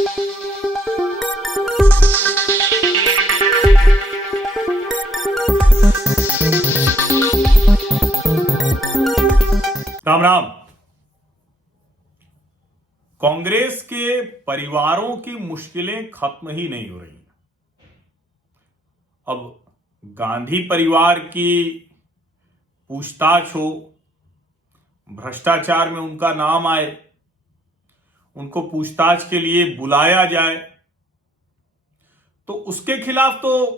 राम राम। कांग्रेस के परिवारों की मुश्किलें खत्म ही नहीं हो रही। अब गांधी परिवार की पूछताछ हो, भ्रष्टाचार में उनका नाम आए, उनको पूछताछ के लिए बुलाया जाए, तो उसके खिलाफ तो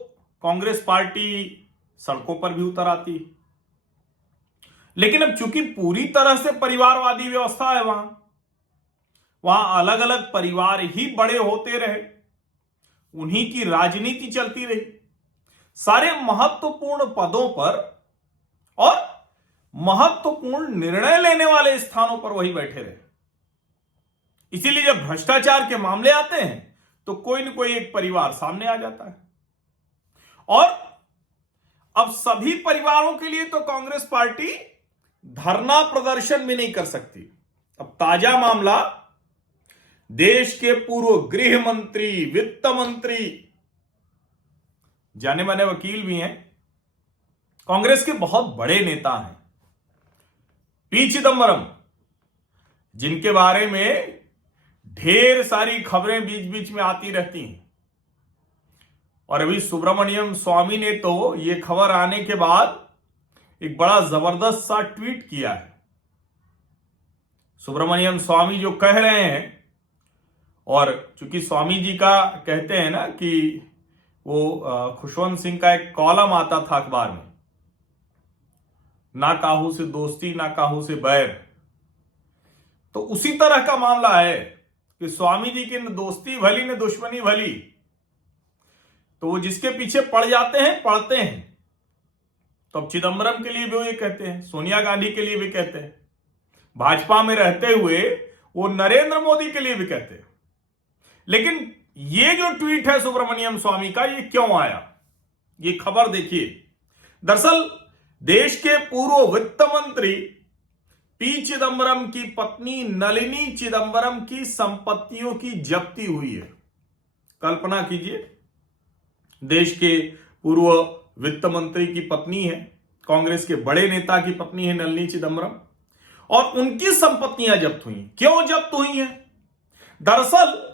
कांग्रेस पार्टी सड़कों पर भी उतर आती। लेकिन अब चूंकि पूरी तरह से परिवारवादी व्यवस्था है, वहां अलग अलग परिवार ही बड़े होते रहे, उन्हीं की राजनीति चलती रही, सारे महत्वपूर्ण पदों पर और महत्वपूर्ण निर्णय लेने वाले स्थानों पर वही बैठे रहे। इसीलिए जब भ्रष्टाचार के मामले आते हैं तो कोई न कोई एक परिवार सामने आ जाता है। और अब सभी परिवारों के लिए तो कांग्रेस पार्टी धरना प्रदर्शन भी नहीं कर सकती। अब ताजा मामला देश के पूर्व गृह मंत्री, वित्त मंत्री, जाने माने वकील भी हैं, कांग्रेस के बहुत बड़े नेता हैं, पी चिदंबरम, जिनके बारे में ढेर सारी खबरें बीच बीच में आती रहती हैं। और अभी सुब्रमण्यम स्वामी ने तो यह खबर आने के बाद एक बड़ा जबरदस्त सा ट्वीट किया है। सुब्रमण्यम स्वामी जो कह रहे हैं, और चूंकि स्वामी जी का कहते हैं ना कि वो खुशवंत सिंह का एक कॉलम आता था अखबार में, ना काहू से दोस्ती ना काहू से बैर, तो उसी तरह का मामला है कि स्वामी जी की न दोस्ती भली न दुश्मनी भली, तो वो जिसके पीछे पड़ जाते हैं पड़ते हैं। तो अब चिदंबरम के लिए भी वो ये कहते हैं, सोनिया गांधी के लिए भी कहते हैं, भाजपा में रहते हुए वो नरेंद्र मोदी के लिए भी कहते हैं। लेकिन ये जो ट्वीट है सुब्रमण्यम स्वामी का, ये क्यों आया, ये खबर देखिए। दरअसल देश के पूर्व वित्त मंत्री पी चिदंबरम की पत्नी नलिनी चिदंबरम की संपत्तियों की जब्ती हुई है। कल्पना कीजिए, देश के पूर्व वित्त मंत्री की पत्नी है, कांग्रेस के बड़े नेता की पत्नी है नलिनी चिदंबरम, और उनकी संपत्तियां जब्त हुई। क्यों जब्त हुई हैं? दरअसल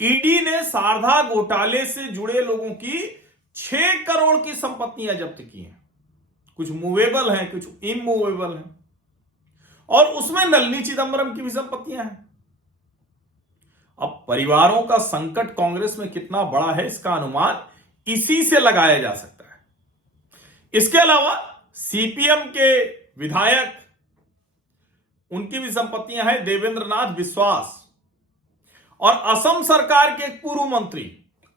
ईडी ने शारदा घोटाले से जुड़े लोगों की 6 करोड़ की संपत्तियां जब्त की हैं। कुछ मूवेबल हैं, कुछ इमूवेबल हैं, और उसमें नलिनी चिदंबरम की भी संपत्तियां हैं। अब परिवारों का संकट कांग्रेस में कितना बड़ा है, इसका अनुमान इसी से लगाया जा सकता है। इसके अलावा सीपीएम के विधायक, उनकी भी संपत्तियां हैं, देवेंद्र नाथ विश्वास, और असम सरकार के एक पूर्व मंत्री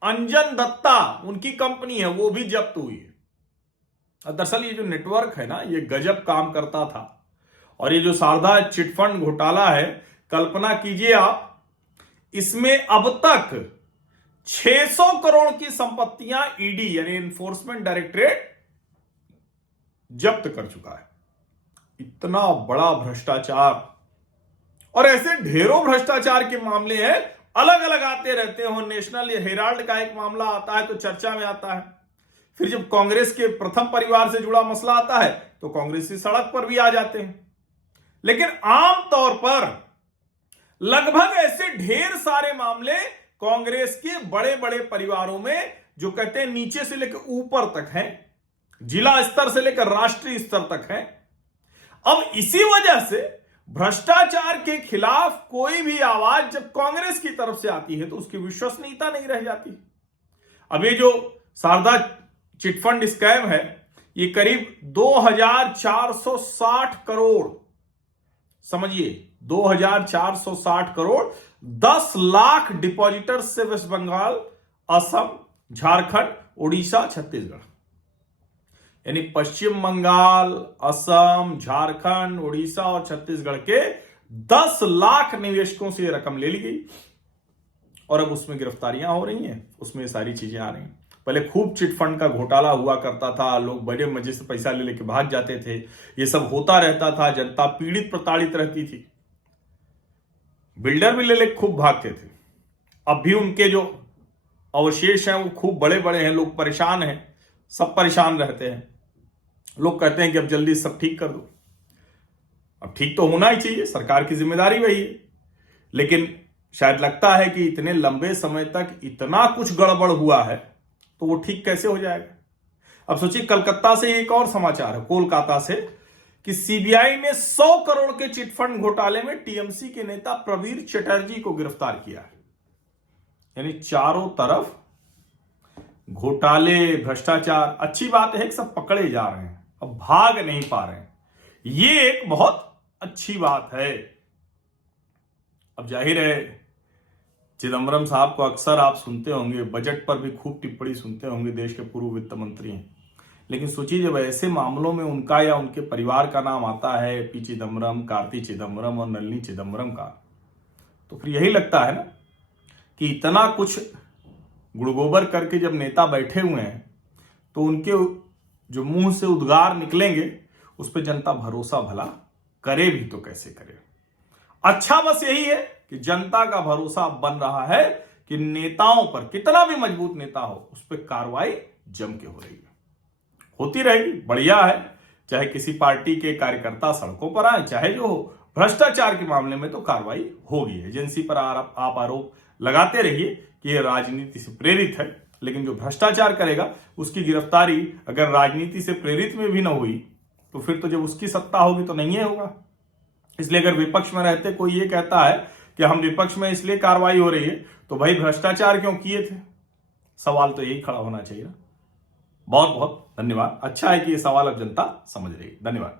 अंजन दत्ता, उनकी कंपनी है, वो भी जब्त हुई है। दरअसल ये जो नेटवर्क है ना, ये गजब काम करता था। और ये जो शारदा चिटफंड घोटाला है, कल्पना कीजिए आप, इसमें अब तक 600 करोड़ की संपत्तियां ईडी यानी एनफोर्समेंट डायरेक्टरेट जब्त कर चुका है। इतना बड़ा भ्रष्टाचार, और ऐसे ढेरों भ्रष्टाचार के मामले हैं, अलग अलग आते रहते हो। नेशनल हेराल्ड का एक मामला आता है तो चर्चा में आता है, फिर जब कांग्रेस के प्रथम परिवार से जुड़ा मसला आता है तो कांग्रेसी सड़क पर भी आ जाते हैं। लेकिन आमतौर पर लगभग ऐसे ढेर सारे मामले कांग्रेस के बड़े बड़े परिवारों में, जो कहते हैं नीचे से लेकर ऊपर तक हैं, जिला स्तर से लेकर राष्ट्रीय स्तर तक हैं। अब इसी वजह से भ्रष्टाचार के खिलाफ कोई भी आवाज जब कांग्रेस की तरफ से आती है तो उसकी विश्वसनीयता नहीं रह जाती। अब ये जो शारदा चिटफंड स्कैम है, ये करीब 2460 करोड़, समझिए 2460 करोड़ 10 लाख डिपॉजिटर्स से वेस्ट बंगाल, असम, झारखंड, उड़ीसा, छत्तीसगढ़, यानी पश्चिम बंगाल, असम, झारखंड, उड़ीसा और छत्तीसगढ़ के 10 लाख निवेशकों से यह रकम ले ली गई। और अब उसमें गिरफ्तारियां हो रही हैं, उसमें सारी चीजें आ रही हैं। पहले खूब चिटफंड का घोटाला हुआ करता था, लोग बड़े मजे से पैसा ले लेके भाग जाते थे, ये सब होता रहता था, जनता पीड़ित प्रताड़ित रहती थी, बिल्डर भी ले लेके खूब भागते थे। अब भी उनके जो अवशेष हैं वो खूब बड़े बड़े हैं, लोग परेशान हैं, सब परेशान रहते हैं। लोग कहते हैं कि अब जल्दी सब ठीक कर दो। अब ठीक तो होना ही चाहिए, सरकार की जिम्मेदारी वही है, लेकिन शायद लगता है कि इतने लंबे समय तक इतना कुछ गड़बड़ हुआ है तो वो ठीक कैसे हो जाएगा। अब सोचिए, कलकत्ता से एक और समाचार है, कोलकाता से, कि सीबीआई ने 100 करोड़ के चिटफंड घोटाले में टीएमसी के नेता प्रवीर चटर्जी को गिरफ्तार किया है। यानी चारों तरफ घोटाले, भ्रष्टाचार। अच्छी बात है कि सब पकड़े जा रहे हैं, अब भाग नहीं पा रहे हैं, ये एक बहुत अच्छी बात है। अब जाहिर है चिदम्बरम साहब को अक्सर आप सुनते होंगे, बजट पर भी खूब टिप्पणी सुनते होंगे, देश के पूर्व वित्त मंत्री हैं। लेकिन सोचिए, जब ऐसे मामलों में उनका या उनके परिवार का नाम आता है, पी चिदम्बरम, कार्ति चिदम्बरम और नलिनी चिदम्बरम का, तो फिर यही लगता है ना कि इतना कुछ गुड़गोबर करके जब नेता बैठे हुए हैं तो उनके जो मुंह से उद्गार निकलेंगे उस पर जनता भरोसा भला करे भी तो कैसे करे। अच्छा बस यही है कि जनता का भरोसा बन रहा है कि नेताओं पर, कितना भी मजबूत नेता हो, उस पर कार्रवाई जम के हो रही है, होती रहेगी, बढ़िया है। चाहे किसी पार्टी के कार्यकर्ता सड़कों पर आए, चाहे जो हो, भ्रष्टाचार के मामले में तो कार्रवाई होगी। एजेंसी पर आप आरोप लगाते रहिए कि यह राजनीति से प्रेरित है, लेकिन जो भ्रष्टाचार करेगा उसकी गिरफ्तारी अगर राजनीति से प्रेरित में भी ना हुई तो फिर तो जब उसकी सत्ता होगी तो नहीं होगा। इसलिए अगर विपक्ष में रहते कोई ये कहता है कि हम विपक्ष में इसलिए कार्रवाई हो रही है तो भाई भ्रष्टाचार क्यों किए थे, सवाल तो यही खड़ा होना चाहिए। बहुत बहुत धन्यवाद। अच्छा है कि ये सवाल अब जनता समझ रही है। धन्यवाद।